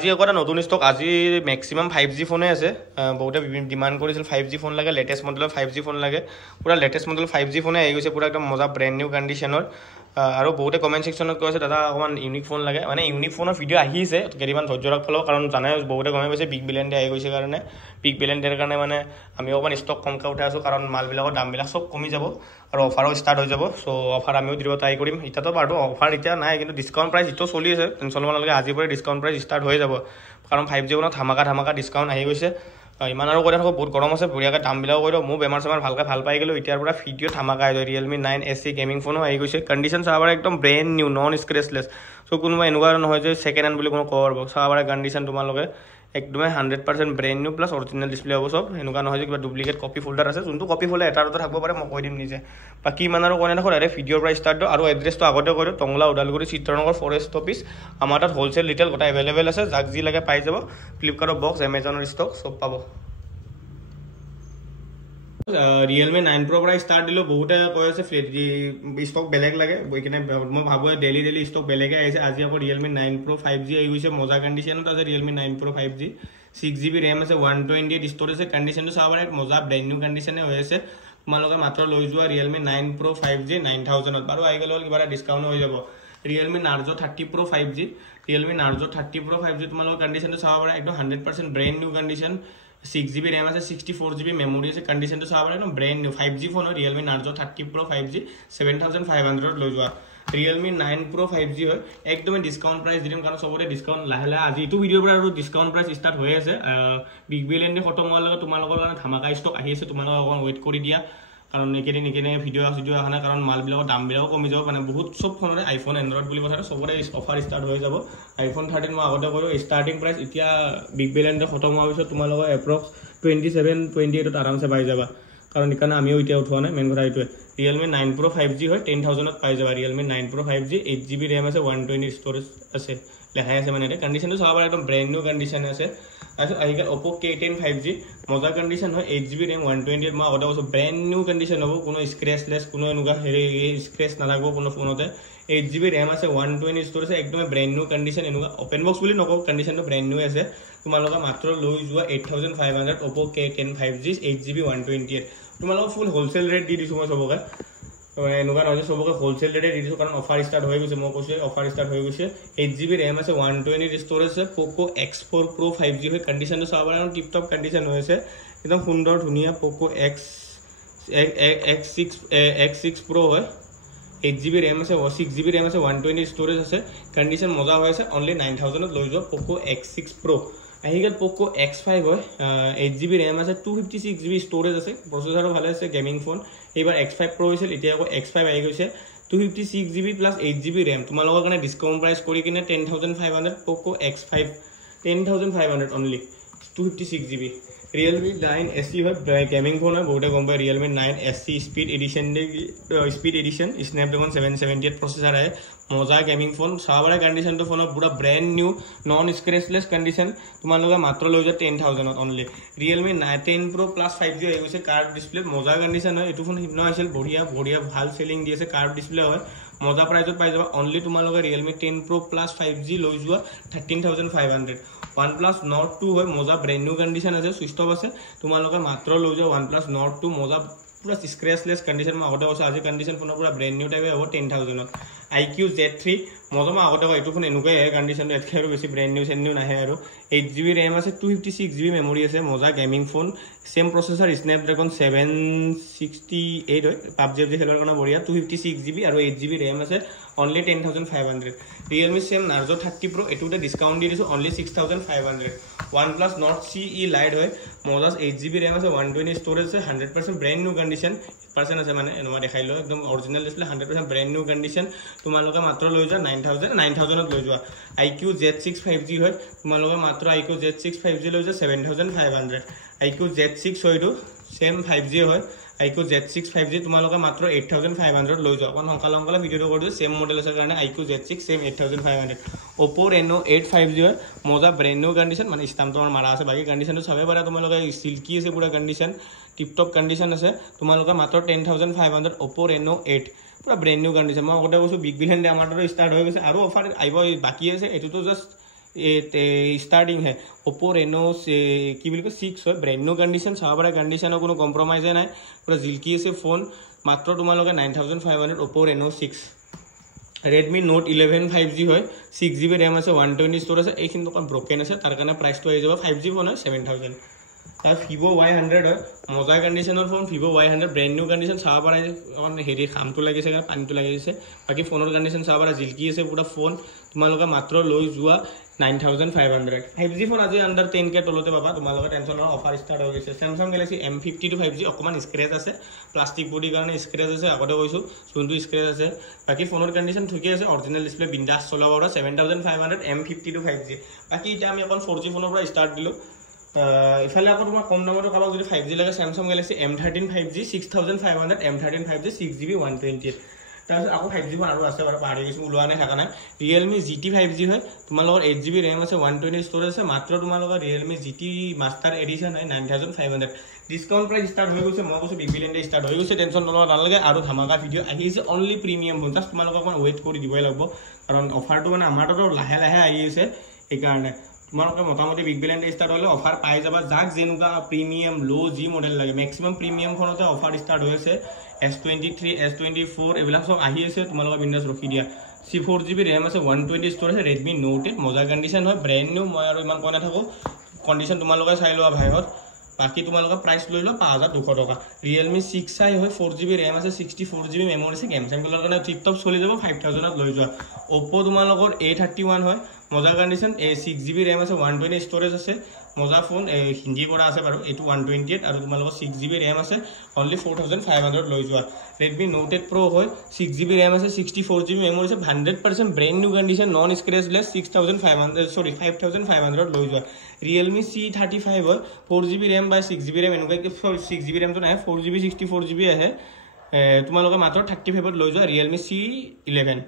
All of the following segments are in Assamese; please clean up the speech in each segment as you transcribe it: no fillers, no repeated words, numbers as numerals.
আজি একটা নতুন স্টক আজি ম্যাক্সিমাম 5G ফোনে আছে বহুতে ডিমান্ড করেছিল 5G ফোন লাগে লেটেস্ট মডেলৰ 5G ফোন লাগে পুরা লেটেস্ট মডেল 5G ফোনে আহি গৈছে পুরা একদম মজা ব্র্যান্ড নিউ কন্ডিশনৰ আৰু বহুতে কমেন্ট সেকশনত কৈছে দাদা অকমান ইউনিক ফোন লাগে মানে ইউনিক ফোনৰ ভিডিও আহিছে কেইদিনমান ধৈৰ্য ৰাখফলো কাৰণ জানাই বহুতে গমে পাইছে বিগ বিলিয়ন ডে আহি গৈছে কাৰণে বিগ বিলিয়ন ডেৰ কাৰণে মানে আমি অকমান স্টক কমকৈ উঠাই আছো কাৰণ মালবিলাকৰ দামবিলাক সব কমি যাব আৰু অফাৰো স্টাৰ্ট হৈ যাব সো অফাৰ আমিও দিব ট্ৰাই কৰিম এতিয়াতো বাৰু অফাৰ এতিয়া নাই কিন্তু ডিসকাউন্ট প্ৰাইস ইটো চলি আছে টেনচন ল'ব নালাগে আজিৰ পৰা ডিসকাউন্ট প্ৰাইস স্টাৰ্ট হৈ যাব কাৰণ 5G ফোনত ধামাকা ডিসকাউন্ট আহি গৈছে ইমান আৰু কৈ থাকো বহুত গৰম আছে বঢ়িয়াকৈ দামবিলাক কৈ দিও মোৰ বেমাৰ চেমাৰ ভালকৈ ভাল পাই গেলো এতিয়াৰ পৰা ভিডিও ধামাকা আহি যায় Realme 9 SE গেমিং ফোনো আহি গৈছে কন্ডিশন চাবাৰে একদম brand new non scratchless so কোনোবা এনেকুৱা নহয় যে সেকেন্ড হ্যান্ড বুলি কোনো কবৰ চাবাৰে কন্ডিশন তোমালোকে একদম 100% brand new plus original display হ'ব সব এনেকুৱা নহয় যে কিবা ডুপ্লিকেট কপি ফোল্ডাৰ আছে যোনটো কপি ফোল্ডাৰ এটাৰ দুটা থাকিব পাৰে মই কৈ দিম নিজে বাকি ইমান আৰু কোনে দেখো আৰে ভিডিওৰ পৰা ষ্টাৰ্ট আৰু এড্ৰেছটো আগতে কৈ দিও টংলা উদালগুৰি চিত্ৰনগৰ ফৰেষ্ট অফিস আমাৰ তাত হোলসেল ৰিটেল গোটা अवेलेबल আছে যাক যি লাগে পাই যাব ফ্লিপকাৰ্টৰ বক্স এমাজনৰ ষ্টক সব পাব Realme 9 Pro পৰা ষ্টাৰ্ট দিলো বহুতে কৈ আছে ষ্টক বেলেগ লাগে বইকিনে মই ভাবো ডেইলি ষ্টক বেলেগে আহিছে আজি আকৌ Realme 9 Pro 5G আহি গৈছে মজা কন্ডিশনত আছে Realme 9 Pro 5G 6GB RAM আছে 128 ষ্টৰেজ আছে কন্ডিশনটো চাবাৰে মজা ব্ৰ্যান্ড নিউ কন্ডিশনে হৈ আছে তোমালোকে মাত্ৰ লৈ যোৱা Realme 9 Pro 5G 9000 বাৰু আহি গেল কিবা ডিসকাউন্ট হৈ যাব Realme Narzo 30 Pro 5G Realme Narzo 30 Pro 5G তোমালোকৰ কন্ডিশনটো চাবাৰে একদম 100% brand new condition 6GB RAM আছে 64GB মেমৰি আছে কন্ডিশনটো চাবাৰে একদম brand new 5G phone Realme Narzo 30 Pro 5G 7500 লৈ যোৱা Realme 9 Pro 5G হয় একদম ডিসকাউন্ট প্ৰাইস দিম কাৰণ সবৰে ডিসকাউন্ট লাহে লাহে আজি ইটো ভিডিওৰ পৰা আৰু ডিসকাউন্ট প্ৰাইস ষ্টাৰ্ট হৈ আছে বিগ বিলিয়ন ডে খতম হোৱাৰ লগে তোমালোকৰ কাৰণে ধামাকা ষ্টক আহি আছে তোমালোক অকন ওয়েট কৰি দিয়া কাৰণ একেদিনে ভিডিও আহনা কাৰণ মালবিলাকৰ দামবিলাকো কমি যাব মানে বহুত সব ফোনৰে আইফোন এন্ড্ৰইড বুলি কথাটো সবৰে অফাৰ ষ্টাৰ্ট হৈ যাব আইফোন 13 মই আগতে কৰো ষ্টাৰ্টিং প্ৰাইস এতিয়া বিগ বিলিয়ন ডে খতম হোৱাৰ পিছত তোমালোকৰ এপ্ৰক্স 27-28 ত আৰামছে পাই যাবা কাৰণ ইকাৰণে আমিও এতিয়া উঠোৱা নাই মেইন কথা এইটোৱে Realme 9 Pro 5G হয় 10000 ত পাই যাবা Realme 9 Pro 5G 8GB RAM আছে 120 ষ্টৰেজ আছে লেখাই আছে মানে এটা কন্ডিশনটো চাবা একদম ব্ৰ্যান্ড নিউ কন্ডিশন আছে আচ্ছা আহিগল Oppo K10 5G মজা কন্ডিশন হয় 8GB RAM 128 মই আগতে কৈছো ব্ৰ্যান্ড নিউ কন্ডিশন হ'ব কোনো স্ক্ৰেচলেছ কোনো এনেকুৱা হেৰি স্ক্ৰেচ নাথাকিব কোনো ফোনতে 8GB RAM আছে 120 ষ্টৰেজ একদম ব্ৰ্যান্ড নিউ কন্ডিশন এনেকুৱা ওপেন বক্স বুলি নকও কন্ডিশনটো ব্ৰ্যান্ড নিউ আছে তোমালোকে মাত্ৰ লৈ যোৱা 8500 Oppo K10 5G 8GB 128 তোমালোক ফুল হোলসেল ৰেট দি দিছো মই সবকে এনেকুৱা নহয় সবকে হোলসেল ৰেটে দি দিছো কাৰণ অফাৰ ষ্টাৰ্ট হৈ গৈছে মই কৈছো অফাৰ ষ্টাৰ্ট হৈ গৈছে 8GB RAM আছে 120 ষ্টৰেজ আছে Poco X4 Pro 5G হয় কন্ডিশনটো চাবা আৰু টিপ টপ কন্ডিশন হৈ আছে একদম সুন্দৰ ধুনিয়া Poco X6 Pro হয় 8GB RAM আছে 6GB RAM আছে 120 ষ্টৰেজ আছে কন্ডিশন মজা হৈ আছে অনলি 9000 ত লৈ যোৱা Poco X6 Pro আহিগল Poco X5 হয় 8GB RAM আছে 256GB ষ্টৰেজ আছে প্ৰসেসৰো ভালে আছে গেমিং ফোন এইবাৰ X5 Pro হৈছিল এতিয়া আকৌ X5 আহি গৈছে 256GB + 8GB RAM তোমালোকৰ কাৰণে ডিসকাউন্ট প্ৰাইস কৰি কিনে 10500 Poco X5 10500 only 256GB Realme 9 SE হয় গেমিং ফোন হয় বহুতে গম পায় Realme 9 SE speed edition Snapdragon 778 processor আছে মজা গেমিং ফোন সাবাৰে কন্ডিশনটো ফোনৰ পুৰা brand new non scratchless condition তোমালোকে মাত্ৰ লৈ যা 10000 ত only Realme 10 Pro Plus 5G হৈ গৈছে কাৰ্ভ ডিসপ্লে মজা কন্ডিশন হয় এটো ফোন হিপনা আছিল বঢ়িয়া ভাল সেলিং দি আছে কাৰ্ভ ডিসপ্লে হয় মজা প্ৰাইসত পাই যাবা অনলি তোমালোকে Realme 10 Pro Plus 5G লৈ যোৱা 13500 OnePlus Nord 2 হয় মজা ব্ৰ্যান্ড নিউ কন্ডিশন আছে সুইচ অফ আছে তোমালোকে মাত্ৰ লৈ যোৱা OnePlus Nord 2 মজা পুৰা স্ক্ৰেচলেছ কন্ডিশন মই আগতে কৈছো আজি কন্ডিশন ফোনৰ পুৰা ব্র্যান্ড নিউ টাইপে হ'ব 10000 ত IQ Z3 মজা মই আগতে কয় এটো ফোন এনেকৈ হয় কন্ডিশনটো এতখাৰো বেছি ব্ৰ্যান্ড নিউ নাহে আৰু 8GB RAM আছে 256GB মেমৰি আছে মজা গেমিং ফোন সেম প্ৰসেসৰ Snapdragon 768 হয় PUBG খেলাৰ কাৰণে বঢ়িয়া 256GB আৰু 8GB RAM আছে only 10500 Realme same Narzo 30 Pro এটোতে discount দি দিছো only 6500 OnePlus Nord CE Lite হয় মজা 8GB RAM আছে 120 ষ্টৰেজ আছে 100% ব্র্যান্ড নিউ কন্ডিশন পার্সেন্ট আছে মানে এনমা দেখাইলো একদম original display 100% brand new condition তোমালোকে মাত্ৰ লৈ যোৱা 9000 ত লৈ যোৱা IQ Z6 5G হয় তোমালোকে মাত্ৰ IQ Z6 5G লৈ যোৱা 7500 IQ Z6 হয়টো সেম 5G হয় IQ Z6 5G তোমালোকে মাত্ৰ 8500 লৈ যোৱা কোন সংকালংকলা ভিডিওটো কৰি সেম মডেল আছে কাৰণে IQ Z6 same 8500 Oppo Reno 8 5G হয় মজা ব্র্যান্ড নিউ কন্ডিশন মানে স্টাম্প তোমাৰ মাৰা আছে বাকি কন্ডিশনটো চাবে পাৰা তোমালোকে সিল্কি আছে পুৰা কন্ডিশন টিপ টপ কন্ডিশন আছে তোমালোকে মাত্ৰ 10500 Oppo Reno 8 পুৰা ব্ৰ্যান্ড নিউ কন্ডিশন মই আগতে কৈছো বিগ বিলিয়ন ডে আমাৰটো স্টাৰ্ট হৈ গৈছে আৰু অফাৰ আইব বাকি আছে এটোটো জাস্ট स्टार्टिंग है ओप्पो रेनो से कि 6 है ब्रैंड न्यू कंडीशन चाह पारा कंडीशनर कोनो कम्प्रोमाइजे ना पूरा जिलकी है फोन मात्र तुम्हारे 9500 Oppo Reno 6 Redmi note 11 5G है 6GB रैम আছে 120 स्टोरेज আছে এইখিনি অকন ব্ৰকেন আছে তাৰ কাৰণে প্ৰাইসটো হৈ যাব 5G ফোন হয় 7000 তাৰ Vivo Y100 হয় মজা কন্ডিশনৰ phone Vivo Y100 brand new condition চাহ পাৰা অকন হেৰি খামটো লাগিছে কাৰণ পানীটো লাগিছে বাকি ফোনৰ কন্ডিশন চাহ পাৰা জিলকি আছে পুৰা ফোন তোমালোকে মাত্ৰ লৈ যোৱা 9500 5G ফোন আজি আন্ডাৰ 10k তলতে পাবা তোমালোকে টেনচনৰ অফাৰ স্টাৰ্ট হৈ গৈছে Samsung Galaxy M52 5G অকমান স্ক্ৰেচ আছে প্লাষ্টিক বডি কাৰণে স্ক্ৰেচ আছে আগতে কৈছো যোনটো স্ক্ৰেচ আছে বাকি ফোনৰ কন্ডিশন ঠিকে আছে অৰিজিনাল ডিসপ্লে বিন্দাস চলাব পৰা 7500 M52 5G বাকি এটা আমি এখন 4G ফোনৰ পৰা স্টাৰ্ট দিলো ইফালে আকৌ তোমাৰ কম দামত কাবাক যদি 5G লাগে Samsung Galaxy M13 5G 6500 M13 5G 6GB 128 তাৰপিছত আকৌ 5G ফোন আৰু আছে বাৰু পাহাৰি কিছু ওলোৱা নাই থাকা নাই Realme GT 5G হয় তোমালোকৰ 8GB RAM আছে 120 স্টোৰেজ আছে মাত্ৰ তোমালোকৰ Realme GT মাষ্টাৰ এডিশন হয় 9500 ডিসকাউন্ট প্ৰাইস স্টাৰ্ট হৈ গৈছে মই কৈছো বিগ বিলিয়ন ডে স্টাৰ্ট হৈ গৈছে টেনচন নলবা নালাগে আৰু ধামাকা ভিডিও আহিছে অনলি প্ৰিমিয়াম ফোন জাস্ট তোমালোকক অকমান ওয়েট কৰি দিবই লাগিব কাৰণ অফাৰটো মানে আমাৰটো লাহে লাহে আহি আছে এই কাৰণে তোমালোকে মোটামুটি বিগ বিলিয়ন ডে স্টাৰ্ট হলে অফাৰ পাই যাবা যাক যেনুকা প্ৰিমিয়াম লো জি মডেল লাগে ম্যাক্সিমাম প্ৰিমিয়াম ফোনতে অফাৰ স্টাৰ্ট হৈছে S23 S24 এবিলাক সব আহি আছে তোমালোকে বিন্দাস ৰখি দিয়া 4GB RAM আছে 120 স্টোৰেজ Redmi Note 8 মজা কন্ডিশন হয় ব্ৰ্যান্ড নিউ মই আৰু ইমান কোৱা নাথাকো কন্ডিশন তোমালোকে চাই লোৱা ভাইহত বাকি তোমালোকে প্ৰাইস লৈ ল 5200 টকা Realme 6i হয় 4GB RAM আছে 64GB মেমৰি আছে গেম চেমগুলোৰ কাৰণে টিপটপ চলি যাব 5000 ত লৈ যোৱা Oppo তোমালোকৰ A31 হয় মজা কন্ডিশন 6GB RAM আছে 120 স্টোৰেজ আছে মজা ফোন হিন্দি পৰা আছে বাৰু এটো 128 আৰু তোমালোকৰ 6GB RAM আছে only 4500 লৈ যোৱা Redmi Note 8 Pro হয় 6GB RAM আছে 64GB মেমৰি আছে 100% ব্ৰ্যান্ড নিউ কন্ডিশন নন স্ক্ৰ্যাচলেস 5500 লৈ যোৱা Realme C35 হয় 4GB RAM by 6GB RAM এনেকৈ 6GB RAM তো নাই 4GB 64GB আছে তোমালোকে মাত্ৰ 35 ত লৈ যোৱা Realme C11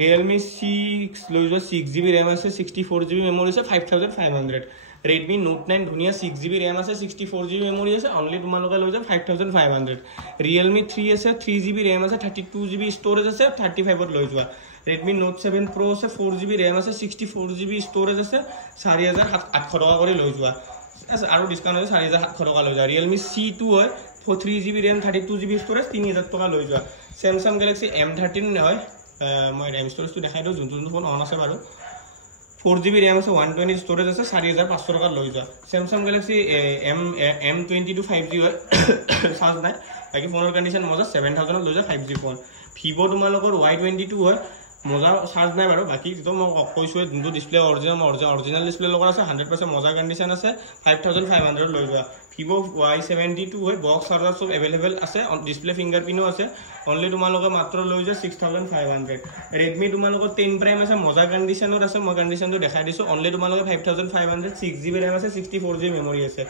Realme 6 লৈ যোৱা 6GB RAM আছে 64GB মেমৰি আছে 5500 Redmi Note 9 ধুনিয়া 6GB RAM আছে 64GB মেমৰি আছে only তোমালোকে লৈ যোৱা 5500 Realme 3 আছে 3GB RAM আছে 32GB স্টোৰেজ আছে 35 ত লৈ যোৱা Redmi Note 7 Pro আছে 4GB RAM আছে 64GB স্টোৰেজ আছে 4800 টকা কৰি লৈ যোৱা আছে আৰু ডিসকাউন্ট আছে 4700 টকা লৈ যোৱা Realme C2 হয় 3GB RAM 32GB স্টোৰেজ 3000 টকা লৈ যোৱা Samsung Galaxy M13 হয় মই RAM স্টোৰেজটো দেখাই দিও যোনটো ফোন অন আছে বাৰু 4GB RAM আছে 120 স্টোৰেজ আছে 4500 টকা লৈ যোৱা Samsung Galaxy M22 5G হয় চাৰ্জ নাই বাকি ফোনৰ কন্ডিশন মজা 7000 ত লৈ যোৱা 5G ফোন Vivo তোমালোকৰ Y22 হয় মজা চাৰ্জ নাই বাৰু বাকি তো মই কৈছো যোনটো ডিসপ্লে অৰিজিনাল ডিসপ্লে লগৰ আছে 100% মজা কন্ডিশন আছে 5500 লৈ যোৱা Vivo Y72 হয় বক্স চাৰ্জাৰ সব अवेलेबल আছে ডিসপ্লে ফিংগাৰপ্ৰিন্টও আছে only তোমালোকে মাত্ৰ লৈ যোৱা 6500 Redmi তোমালোকৰ 10 Prime আছে মজা কন্ডিশনৰ আছে মই কন্ডিশনটো দেখাই দিছো only তোমালোকে 5500 6GB RAM আছে 64GB মেমৰি আছে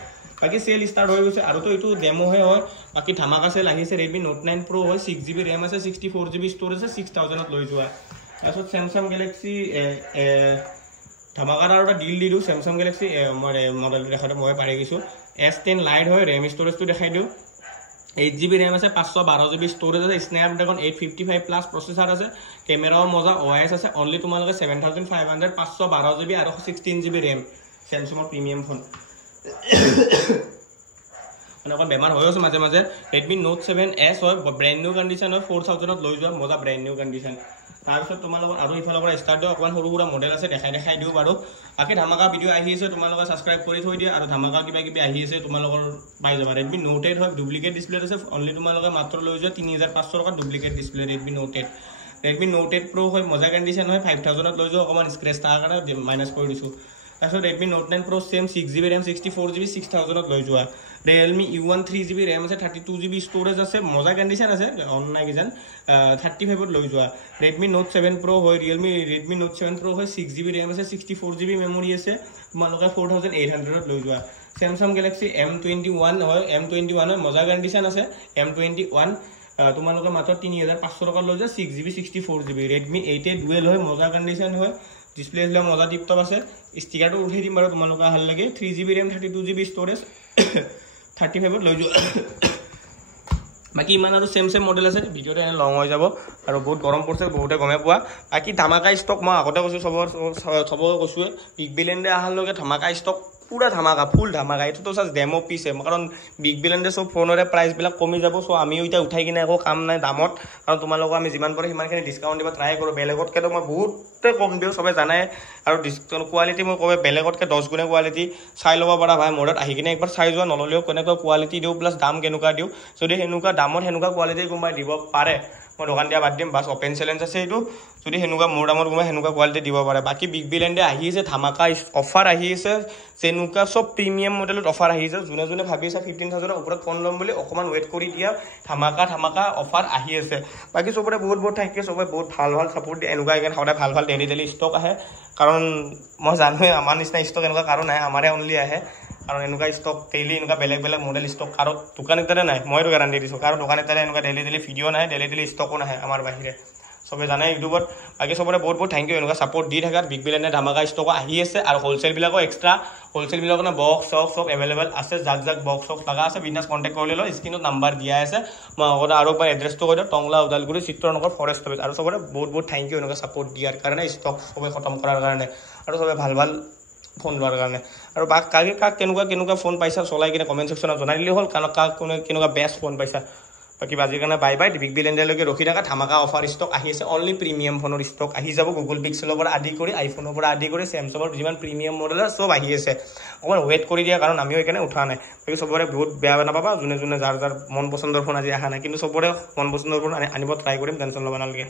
বাকি সেল স্টাৰ্ট হৈ গৈছে আৰু তো এটো ডেমো হে হয় বাকি ধামাকা সেল আহিছে Redmi Note 9 Pro হয় 6GB RAM আছে 64GB স্টোৰেজ আছে 6000 ত লৈ যোৱা তাৰপিছত Samsung Galaxy ধামাকাৰ আৰু ডিল দিলো Samsung Galaxy মডেল দেখাতে মই পাৰি গৈছো S10 Lite হয় RAM স্টোৰেজটো দেখাই দিও 8GB RAM আছে 512GB স্টোৰেজ আছে Snapdragon 855 প্লাস প্ৰসেসৰ আছে ক্যামেৰাও মজা OIS আছে only তোমালোকে 7500 512GB আৰু 16GB RAM Samsung premium phone অনকন বেমাৰ হৈ আছে মাঝে মাঝে Redmi Note 7s হয় ব্ৰ্যান্ড নিউ কন্ডিশন হয় 4000 ত লৈ যোৱা মজা ব্ৰ্যান্ড নিউ কন্ডিশন তাৰপিছত তোমালোকৰ আৰু ইফালৰ পৰা স্টাৰ্ট দিও অকমান সৰু সৰু মডেল আছে দেখাই দিও বাৰু বাকি ধামাকা ভিডিও আহি আছে তোমালোকে সাবস্ক্ৰাইব কৰি থৈ দিয়া আৰু ধামাকা কিবা কিবি আহি আছে তোমালোকৰ পাই যাবা Redmi Note 8 হয় ডুপ্লিকেট ডিসপ্লে আছে only তোমালোকে মাত্ৰ লৈ যোৱা 3500 টকা duplicate display Redmi Note 8 Redmi Note 8 Pro হয় মজা কন্ডিশন হয় 5000 ত লৈ যোৱা অকমান স্ক্ৰেচ তাৰ কাৰণে মাইনাস কৰি দিছো তাৰপিছত Redmi Note 9 Pro same 6GB RAM 64GB 6000 ত লৈ যোৱা Realme U1 3GB RAM আছে 32GB স্টোৰেজ আছে মজা কন্ডিশন আছে অন নাই কিজান 35 ত লৈ যোৱা Redmi Note 7 Pro হয় Redmi Note 7 Pro হয় 6GB RAM আছে 64GB মেমৰি আছে তোমালোকে 4800 ত লৈ যোৱা Samsung Galaxy M21 হয় M21 হয় মজা কন্ডিশন আছে M21 তোমালোকে মাত্ৰ 3500 টকা লৈ যোৱা 6GB 64GB Redmi 8A Dual হয় মজা কন্ডিশন হয় ডিসপ্লে হলে মজা টিপটপ আছে স্টিকাৰটো উঠাই দিম বাৰু তোমালোকে ভাল লাগে 3GB RAM 32GB স্টোৰেজ 35 ত লৈ যোৱা বাকি ইমান আৰু সেম মডেল আছে ভিডিওটো এনে লং হৈ যাব আৰু বহুত গৰম পৰিছে বহুতে গমে পোৱা বাকি ধামাকা ষ্টক মই আগতে কৈছো সবকে কৈছো বিগ বিলিয়নে আহাৰ লগে ধামাকা ষ্টক পুরা ধামাকা ফুল ধামাকা এটো তো জাস্ট ডেমো পিস কারণ বিগ বিলিয়নে সব ফোনৰে প্ৰাইস বিলাক কমি যাব সো আমিও এটা উঠাই কিনে একো কাম নাই দামত কারণ তোমালোকক আমি যিমান পাৰে সিমানখিনি ডিসকাউন্ট দিব ট্ৰাই কৰো বেলেগতকে তো মই বহুতে কম দিও সবে জানাই আৰু ডিসকাউন্ট কোৱালিটি মই কবে বেলেগতকে 10 গুণে কোৱালিটি চাই লব পাৰা ভাই মোৰত আহি কিনে একবাৰ চাই যোৱা নললেও কেনেকুৱা কোৱালিটি দিও প্লাস দাম কেনেকুৱা দিও যদি হেনুকা দামত হেনুকা কোৱালিটি কোমাই দিব পাৰে মই দোকান দিয়া বাদ দিম বাস ওপেন চ্যালেঞ্জ আছে এইটো যদি হেনুকা মোৰ দামত কোমাই হেনুকা কোৱালিটি দিব পাৰে বাকি বিগ বিলিয়নে আহি আছে ধামাকা অফাৰ আহি আছে যেনুকা সব প্রিমিয়াম মডেলত অফার আহি আছে জুনে জুনে ভাবি আছে 15000 এর উপরে ফোন লম বলি অকমান ওয়েট কৰি দিয়া ধামাকা অফাৰ আহি আছে বাকি সবৰে বহুত থ্যাংক ইউ সবে বহুত ভাল সাপোর্ট দিয়ে এনুকা এখানে সদায় ভাল ডেইলি স্টক আহে কারণ মই জানো আমাৰ নিচিনা স্টক এনুকা কাৰো নাই আমাৰে অনলি আহে কাৰণ এনুকা স্টক ডেইলি এনুকা বেলেগ মডেল স্টক কাৰো দোকান এটাৰে নাই মইতো গ্যাৰান্টি দিছো কাৰো দোকান এটাৰে এনুকা ডেইলি ভিডিও নাই ডেইলি স্টকও নাহে আমাৰ বাহিৰে সবে জানে ইউটিউবত বাকি সবৰে বহুত থ্যাংক ইউ এনেকুৱা সাপোৰ্ট দি থাকাত বিগ বিলিয়নে ধামাকা স্টক আহি আছে আৰু হোলসেল বিলাকো এক্সট্ৰা হোলসেল বিলাকৰ না বক্স সব अवेलेबल আছে যাক বক্স লাগা আছে বিজনেস কন্টাক্ট কৰি ল স্ক্ৰিনত নাম্বাৰ দিয়া আছে মই আগতে আৰু একবাৰ এড্ৰেছটো কৈ দিওঁ টংলা উদালগুৰি চিত্ৰনগৰ ফৰেষ্ট অফিস আৰু সবৰে বহুত থ্যাংক ইউ এনেকুৱা সাপোৰ্ট দিয়াৰ কাৰণে স্টক সবে খতম কৰাৰ কাৰণে আৰু সবে ভাল ফোন লোৱাৰ কাৰণে আৰু বাক কাক কেনেকুৱা ফোন পাইছা চলাই কিনে কমেন্ট সেকশনত জনাই দিলে হ'ল কাৰণ কাক কেনেকুৱা বেষ্ট ফোন পাইছা বাকি বাজিৰ কাৰণে বাই বিগ বিলিয়নলৈকে ৰখি থাকা ধামাকা অফাৰ ষ্টক আহি আছে অনলি প্ৰিমিয়াম ফোনৰ ষ্টক আহি যাব গুগল পিক্সেলৰ পৰা আদি কৰি আইফোনৰ পৰা আদি কৰি স্যামসাঙৰ যিমান প্ৰিমিয়াম মডেল সব আহি আছে অকমান ওয়েট কৰি দিয়া কাৰণ আমিও এখানে উঠা নাই বাকি সবৰে বহুত বেয়া নাপাবা যোনে যাৰ মন পছন্দৰ ফোন আজি আহা নাই কিন্তু সবৰে মন পছন্দৰ ফোন আনিব ট্ৰাই কৰিম টেনচন ল'ব নালাগে